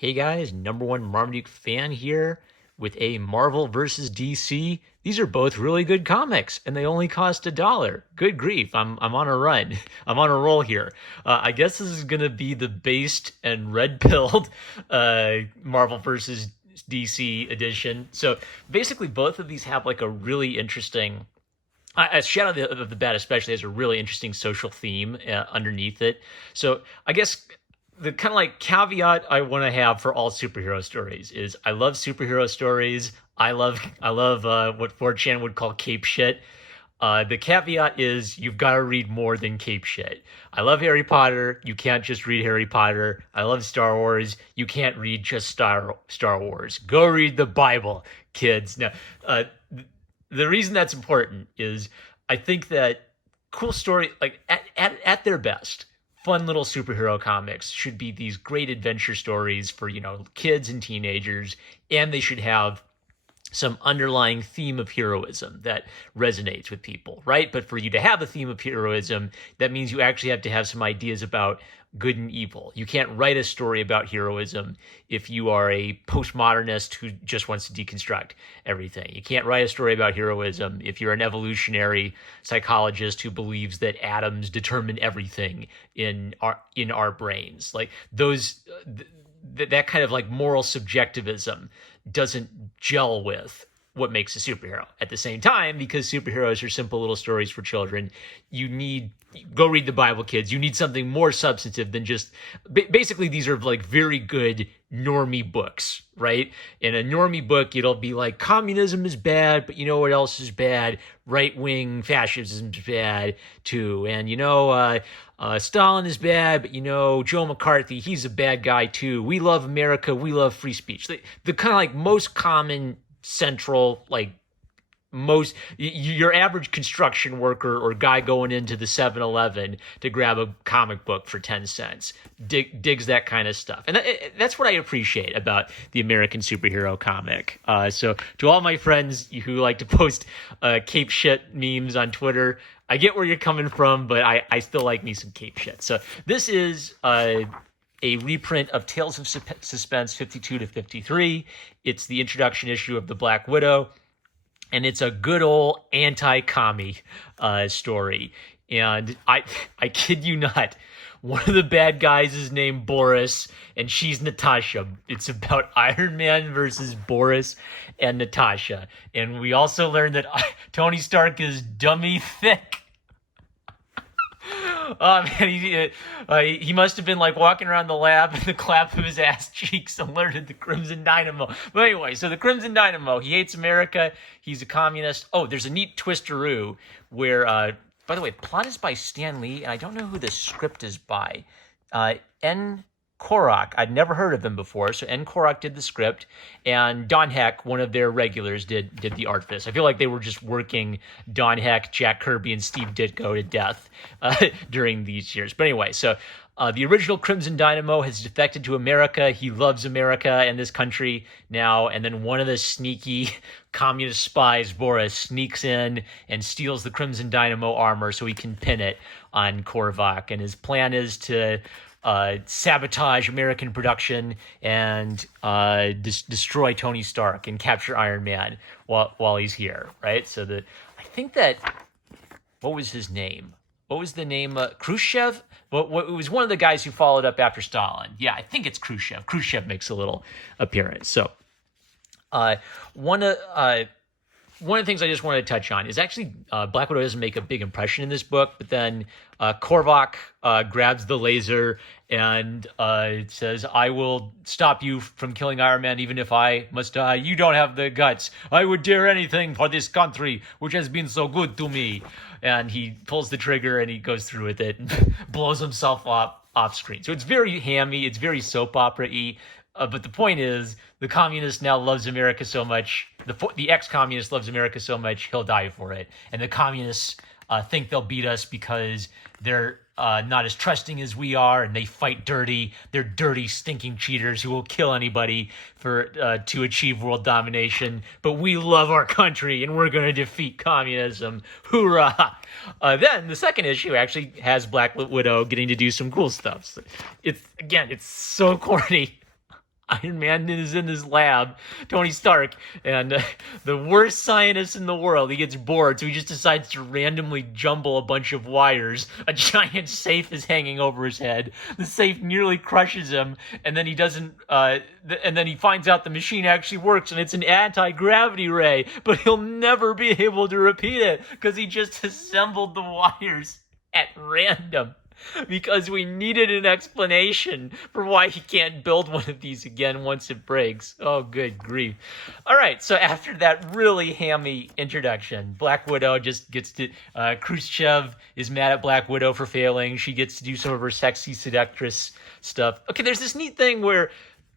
Hey guys, number one Marmaduke fan here with a Marvel versus DC. These are both really good comics, and they only cost $1. Good grief, I'm on a run. I'm on a roll here. I guess this is gonna be the based and red-pilled Marvel versus DC edition. So basically, both of these have like a really interesting. Shadow of the Bat especially has a really interesting social theme underneath it. So I guess the kind of like caveat I want to have for all superhero stories is I love superhero stories. I love what 4chan would call cape shit. The caveat is you've got to read more than cape shit. I love Harry Potter. You can't just read Harry Potter. I love Star Wars. You can't read just Star Wars. Go read the Bible, kids. Now, the reason that's important is I think that cool story, like at their best, fun little superhero comics should be these great adventure stories for, kids and teenagers, and they should have some underlying theme of heroism that resonates with people, right? But for you to have a theme of heroism, that means you actually have to have some ideas about good and evil. You can't write a story about heroism if you are a postmodernist who just wants to deconstruct everything. You can't write a story about heroism if you're an evolutionary psychologist who believes that atoms determine everything in our brains. Like that kind of like moral subjectivism doesn't gel with what makes a superhero. At the same time, because superheroes are simple little stories for children, go read the Bible, kids. You need something more substantive than just basically these are like very good normie books, right? In a normie book, it'll be like communism is bad, but you know what else is bad? Right-wing fascism is bad too. And Stalin is bad, but Joe McCarthy, he's a bad guy too. We love America. We love free speech. The kind of like most common central, like your average construction worker or guy going into the 7-Eleven to grab a comic book for 10 cents digs that kind of stuff. And that's what I appreciate about the American superhero comic. So to all my friends who like to post cape shit memes on Twitter, I get where you're coming from, but I still like me some cape shit. So this is a reprint of Tales of Suspense 52 to 53. It's the introduction issue of the Black Widow, and it's a good old anti-commie story. And I kid you not, one of the bad guys is named Boris, and she's Natasha. It's about Iron Man versus Boris and Natasha. And we also learned that Tony Stark is dummy thick. Oh man, he must have been like walking around the lab and the clap of his ass cheeks alerted the Crimson Dynamo. But anyway, so the Crimson Dynamo, he hates America. He's a communist. Oh, there's a neat twisteroo where, by the way, plot is by Stan Lee, and I don't know who the script is by. N. Korok, I'd never heard of him before, so N. Korok did the script, and Don Heck, one of their regulars, did the art for this. I feel like they were just working Don Heck, Jack Kirby, and Steve Ditko to death during these years. But anyway, so the original Crimson Dynamo has defected to America. He loves America and this country now, and then one of the sneaky communist spies, Boris, sneaks in and steals the Crimson Dynamo armor so he can pin it on Korvac, and his plan is to sabotage American production and destroy Tony Stark and capture Iron Man while he's here, right? So I think that, what was his name? What was the name? Khrushchev? It was one of the guys who followed up after Stalin. Yeah, I think it's Khrushchev. Khrushchev makes a little appearance. So one of the things I just wanted to touch on is actually Black Widow doesn't make a big impression in this book, but then Korvac grabs the laser and says, I will stop you from killing Iron Man even if I must die. You don't have the guts. I would dare anything for this country, which has been so good to me. And he pulls the trigger and he goes through with it and blows himself off screen. So it's very hammy. It's very soap opera-y. But the point is, the communist now loves America so much, the ex-communist loves America so much, he'll die for it. And the communists think they'll beat us because they're not as trusting as we are, and they fight dirty. They're dirty, stinking cheaters who will kill anybody to achieve world domination. But we love our country, and we're going to defeat communism. Hoorah! Then the second issue actually has Black Widow getting to do some cool stuff. So it's so corny. Iron Man is in his lab, Tony Stark, and the worst scientist in the world. He gets bored, so he just decides to randomly jumble a bunch of wires. A giant safe is hanging over his head. The safe nearly crushes him, and then he doesn't. And then he finds out the machine actually works, and it's an anti-gravity ray. But he'll never be able to repeat it because he just assembled the wires at random. Because we needed an explanation for why he can't build one of these again once it breaks. Oh, good grief. All right, so after that really hammy introduction, Black Widow just gets to... Khrushchev is mad at Black Widow for failing. She gets to do some of her sexy seductress stuff. Okay, there's this neat thing where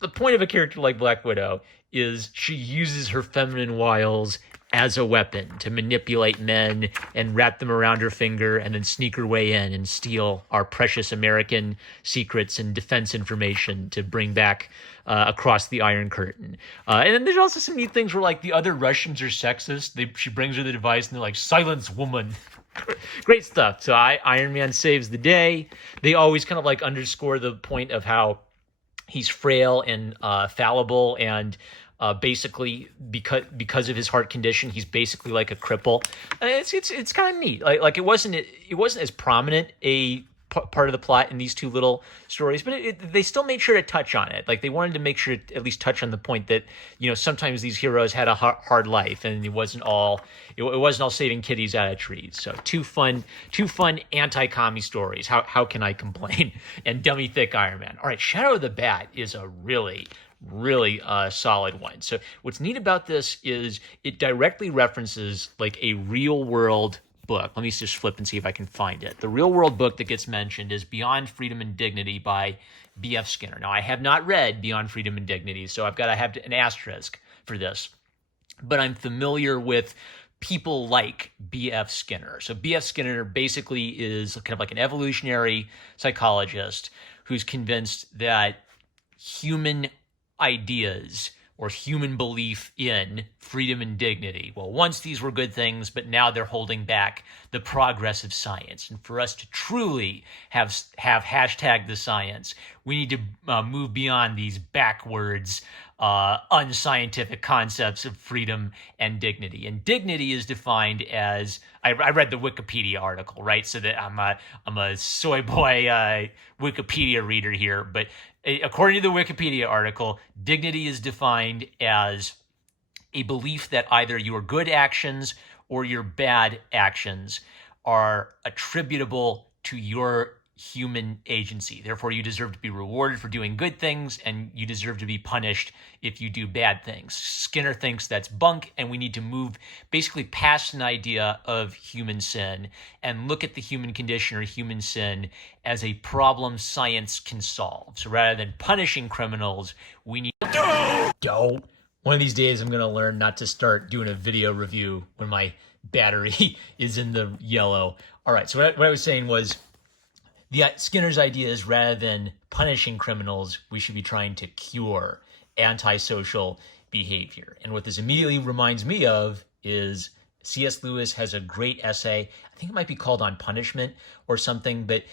the point of a character like Black Widow is she uses her feminine wiles as a weapon to manipulate men and wrap them around her finger and then sneak her way in and steal our precious American secrets and defense information to bring back across the Iron Curtain. And then there's also some neat things where, like, the other Russians are sexist. She brings her the device and they're like, silence, woman. Great stuff. So Iron Man saves the day. They always kind of like underscore the point of how he's frail and fallible, and basically because of his heart condition, he's basically like a cripple. It's kind of neat. Like it wasn't as prominent a part of the plot in these two little stories, but they still made sure to touch on it. Like they wanted to make sure to at least touch on the point that, you know, sometimes these heroes had a hard life, and it wasn't all saving kitties out of trees. So two fun anti-commie stories. How can I complain? And dummy thick Iron Man. All right, Shadow of the Bat is a really solid one. So what's neat about this is it directly references like a real world book. Let me just flip and see if I can find it. The real world book that gets mentioned is Beyond Freedom and Dignity by B.F. Skinner. Now, I have not read Beyond Freedom and Dignity, so I've got to have an asterisk for this. But I'm familiar with people like B.F. Skinner. So B.F. Skinner basically is kind of like an evolutionary psychologist who's convinced that human ideas or human belief in freedom and dignity, well, once these were good things, but now they're holding back the progress of science. And for us to truly have hashtag the science, we need to move beyond these backwards, unscientific concepts of freedom and dignity. And dignity is defined as, I read the Wikipedia article, right? So that I'm a soy boy Wikipedia reader here, but according to the Wikipedia article, dignity is defined as a belief that either your good actions or your bad actions are attributable to your human agency. Therefore, you deserve to be rewarded for doing good things, and you deserve to be punished if you do bad things. Skinner thinks that's bunk, and we need to move basically past an idea of human sin and look at the human condition or human sin as a problem science can solve. So rather than punishing criminals, we need... Don't. One of these days, I'm going to learn not to start doing a video review when my battery is in the yellow. All right, so what I was saying was, Skinner's idea is rather than punishing criminals, we should be trying to cure antisocial behavior. And what this immediately reminds me of is C.S. Lewis has a great essay. I think it might be called On Punishment or something, but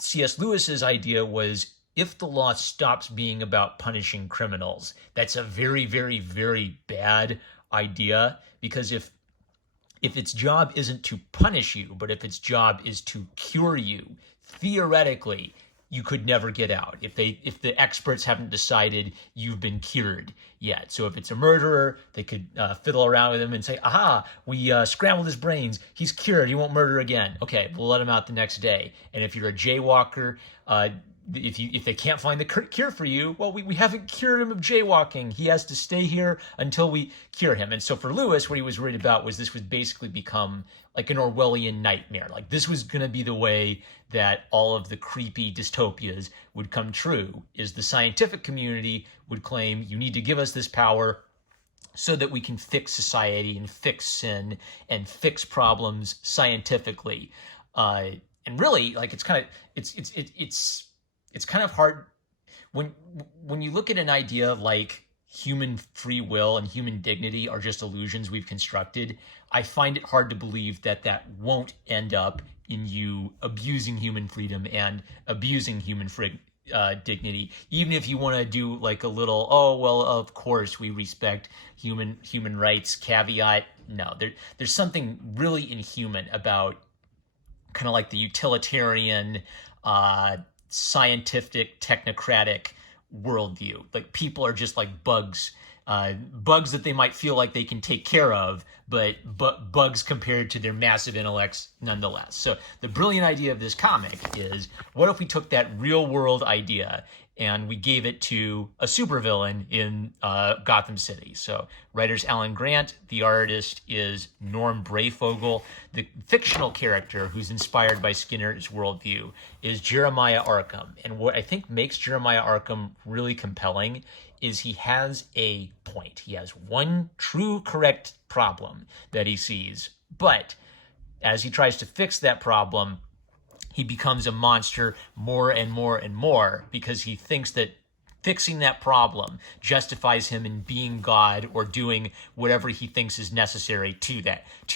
C.S. Lewis's idea was, if the law stops being about punishing criminals, that's a very, very, very bad idea, because if its job isn't to punish you, but if its job is to cure you, theoretically, you could never get out if the experts haven't decided you've been cured yet. So if it's a murderer, they could fiddle around with him and say, aha, we scrambled his brains. He's cured. He won't murder again. Okay, we'll let him out the next day. And if you're a jaywalker, if they can't find the cure for you, well, we haven't cured him of jaywalking. He has to stay here until we cure him. And so for Lewis, what he was worried about was this would basically become like an Orwellian nightmare. Like this was going to be the way that all of the creepy dystopias would come true, is the scientific community would claim you need to give us this power so that we can fix society and fix sin and fix problems scientifically. And really, like it's kind of hard when you look at an idea like human free will and human dignity are just illusions we've constructed. I find it hard to believe that won't end up in you abusing human freedom and abusing human dignity. Even if you want to do like a little, oh well, of course we respect human rights caveat. No, there's something really inhuman about kind of like the utilitarian, scientific, technocratic worldview. Like people are just like bugs, bugs that they might feel like they can take care of, but bugs compared to their massive intellects nonetheless. So the brilliant idea of this comic is, what if we took that real world idea and we gave it to a supervillain in Gotham City? So writer's Alan Grant, the artist is Norm Brayfogle. The fictional character who's inspired by Skinner's worldview is Jeremiah Arkham. And what I think makes Jeremiah Arkham really compelling is he has a point. He has one true, correct problem that he sees, but as he tries to fix that problem, he becomes a monster more and more and more, because he thinks that fixing that problem justifies him in being God or doing whatever he thinks is necessary to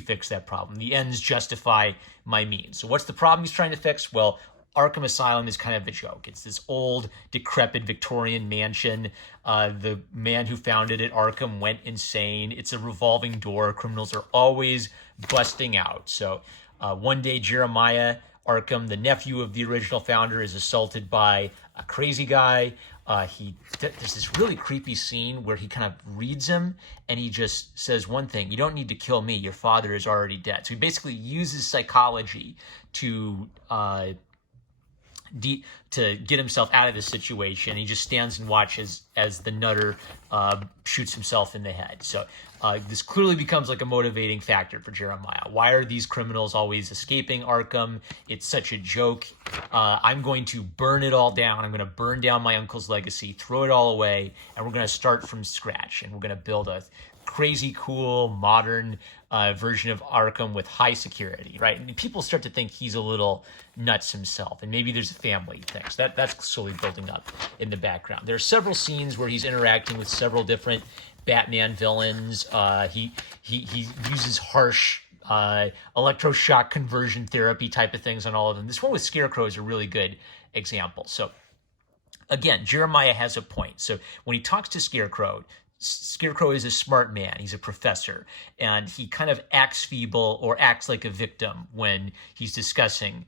fix that problem. The ends justify my means. So what's the problem he's trying to fix? Well, Arkham Asylum is kind of a joke. It's this old, decrepit Victorian mansion. The man who founded it, Arkham, went insane. It's a revolving door. Criminals are always busting out. So one day, Jeremiah Arkham, the nephew of the original founder, is assaulted by a crazy guy. There's this really creepy scene where he kind of reads him and he just says one thing: "You don't need to kill me. Your father is already dead." So he basically uses psychology to get himself out of this situation. He just stands and watches as the nutter shoots himself in the head. So this clearly becomes like a motivating factor for Jeremiah. Why are these criminals always escaping Arkham? It's such a joke. I'm going to burn it all down. I'm going to burn down my uncle's legacy, throw it all away, and we're going to start from scratch. And we're going to build a crazy, cool, modern version of Arkham with high security, right? And people start to think he's a little nuts himself, and maybe there's a family thing. So that's slowly building up in the background. There are several scenes where he's interacting with several different Batman villains. He uses harsh electroshock conversion therapy type of things on all of them. This one with Scarecrow is a really good example. So again, Jeremiah has a point. So when he talks to Scarecrow is a smart man. He's a professor, and he kind of acts feeble or acts like a victim when he's discussing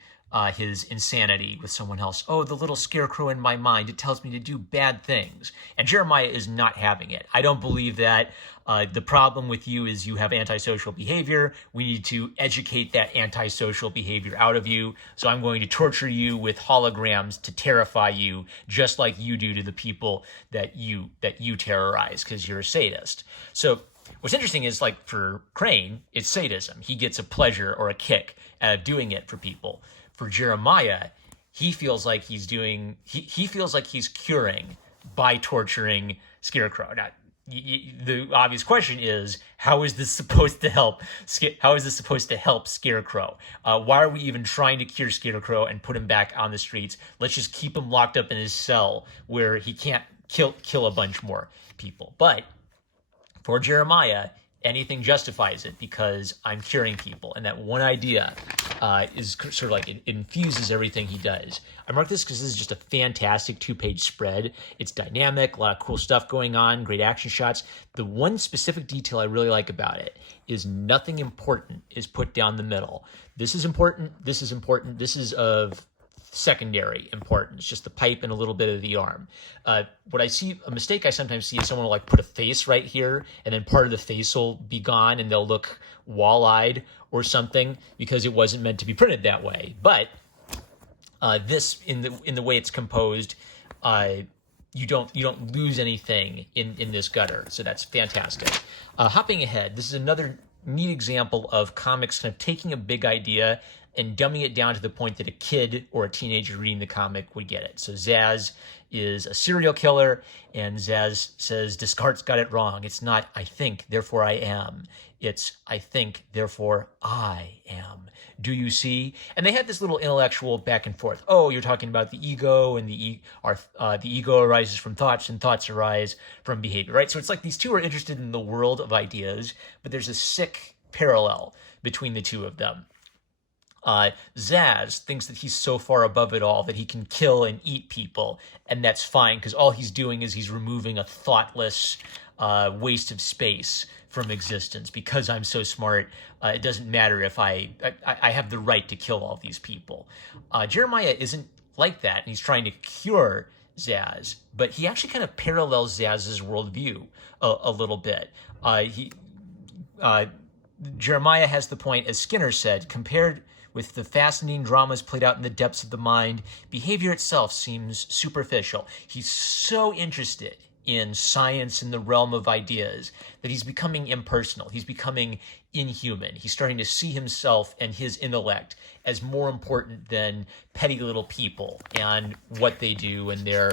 his insanity with someone else. Oh, the little scarecrow in my mind, it tells me to do bad things. And Jeremiah is not having it. I don't believe that. The problem with you is you have antisocial behavior. We need to educate that antisocial behavior out of you. So I'm going to torture you with holograms to terrify you, just like you do to the people that you terrorize, because you're a sadist. So what's interesting is, like, for Crane, it's sadism. He gets a pleasure or a kick out of doing it for people. For Jeremiah, he feels like he's curing by torturing Scarecrow. Now, the obvious question is, how is this supposed to help? How is this supposed to help Scarecrow? Why are we even trying to cure Scarecrow and put him back on the streets? Let's just keep him locked up in his cell where he can't kill a bunch more people. But for Jeremiah, anything justifies it, because I'm curing people. And that one idea is sort of like, it infuses everything he does. I mark this because this is just a fantastic 2-page spread. It's dynamic, a lot of cool stuff going on, great action shots. The one specific detail I really like about it is nothing important is put down the middle. This is important, this is important, this is of secondary importance, just the pipe and a little bit of the arm. A mistake I sometimes see is someone will like put a face right here, and then part of the face will be gone and they'll look wall-eyed or something because it wasn't meant to be printed that way. But this, in the way it's composed, you don't lose anything in this gutter. So that's fantastic. Hopping ahead, this is another neat example of comics kind of taking a big idea and dumbing it down to the point that a kid or a teenager reading the comic would get it. So Zaz is a serial killer, and Zaz says Descartes got it wrong. It's not "I think, therefore I am." It's "I think, therefore I am." Do you see? And they had this little intellectual back and forth. Oh, you're talking about the ego, and the ego arises from thoughts, and thoughts arise from behavior, right? So it's like these two are interested in the world of ideas, but there's a sick parallel between the two of them. Zsasz thinks that he's so far above it all that he can kill and eat people, and that's fine because all he's doing is he's removing a thoughtless waste of space from existence. Because I'm so smart, it doesn't matter if I have the right to kill all these people. Jeremiah isn't like that, and he's trying to cure Zsasz, but he actually kind of parallels Zaz's worldview a little bit. Jeremiah has the point, as Skinner said, compared with the fascinating dramas played out in the depths of the mind, behavior itself seems superficial. He's so interested in science in the realm of ideas that he's becoming impersonal. He's becoming inhuman. He's starting to see himself and his intellect as more important than petty little people and what they do and their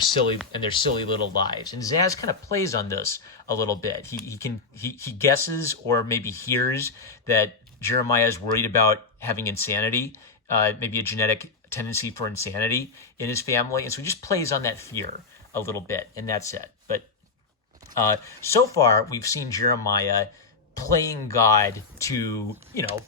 silly little lives. And Zsasz kind of plays on this a little bit. He guesses or maybe hears that Jeremiah is worried about having insanity, maybe a genetic tendency for insanity in his family, and so he just plays on that fear a little bit, and that's it. But so far we've seen Jeremiah playing God to,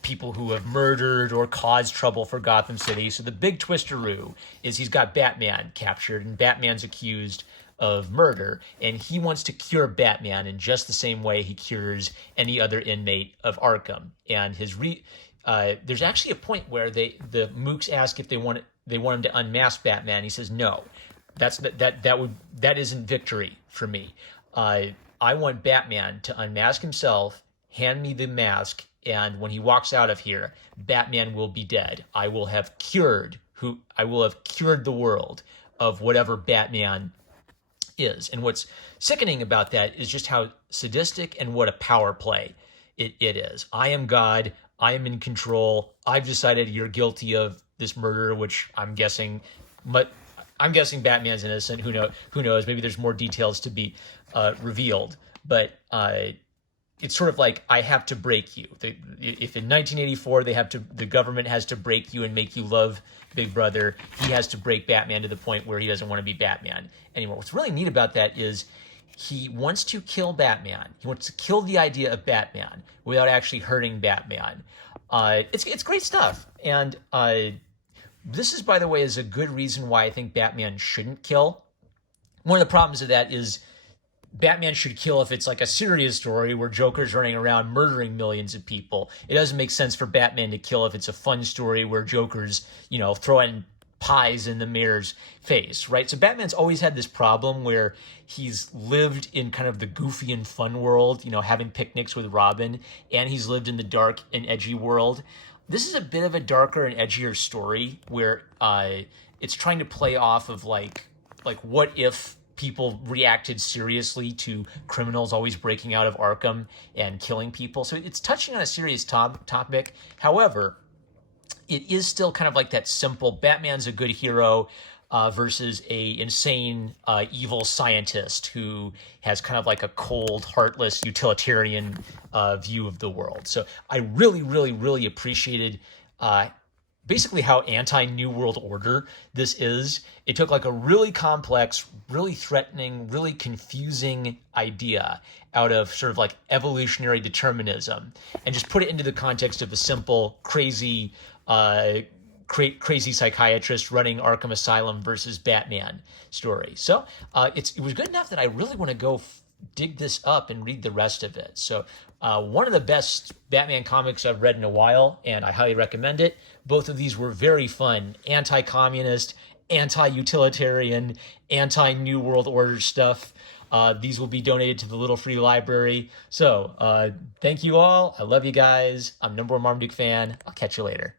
people who have murdered or caused trouble for Gotham City. So the big twisteroo is he's got Batman captured, and Batman's accused of murder, and he wants to cure Batman in just the same way he cures any other inmate of Arkham. And there's actually a point where the mooks ask if they want him to unmask Batman. He says no. That isn't victory for me. I want Batman to unmask himself, hand me the mask, and when he walks out of here, Batman will be dead. I will have cured the world of whatever Batman is. And what's sickening about that is just how sadistic and what a power play it is. I am God. I am in control. I've decided you're guilty of this murder, which I'm guessing Batman's innocent. Who knows? Maybe there's more details to be revealed. But it's sort of like, I have to break you. If in 1984 the government has to break you and make you love Big Brother, he has to break Batman to the point where he doesn't want to be Batman anymore. What's really neat about that is he wants to kill Batman. He wants to kill the idea of Batman without actually hurting Batman. It's great stuff. And this is, by the way, is a good reason why I think Batman shouldn't kill. One of the problems of that is Batman should kill if it's like a serious story where Joker's running around murdering millions of people. It doesn't make sense for Batman to kill if it's a fun story where Joker's, throwing pies in the mayor's face, right? So Batman's always had this problem where he's lived in kind of the goofy and fun world, having picnics with Robin, and he's lived in the dark and edgy world. This is a bit of a darker and edgier story where it's trying to play off of like what if people reacted seriously to criminals always breaking out of Arkham and killing people. So it's touching on a serious topic. However, it is still kind of like that simple Batman's a good hero versus a insane evil scientist who has kind of like a cold, heartless, utilitarian view of the world. So I really, really, really appreciated basically how anti-New World Order this is. It took like a really complex, really threatening, really confusing idea out of sort of like evolutionary determinism and just put it into the context of a simple, crazy psychiatrist running Arkham Asylum versus Batman story. So it was good enough that I really want to go dig this up and read the rest of it. So one of the best Batman comics I've read in a while, and I highly recommend it. Both of these were very fun, anti-communist, anti-utilitarian, anti-New World Order stuff. These will be donated to the Little Free Library. So thank you all. I love you guys. I'm #1 Marmaduke fan. I'll catch you later.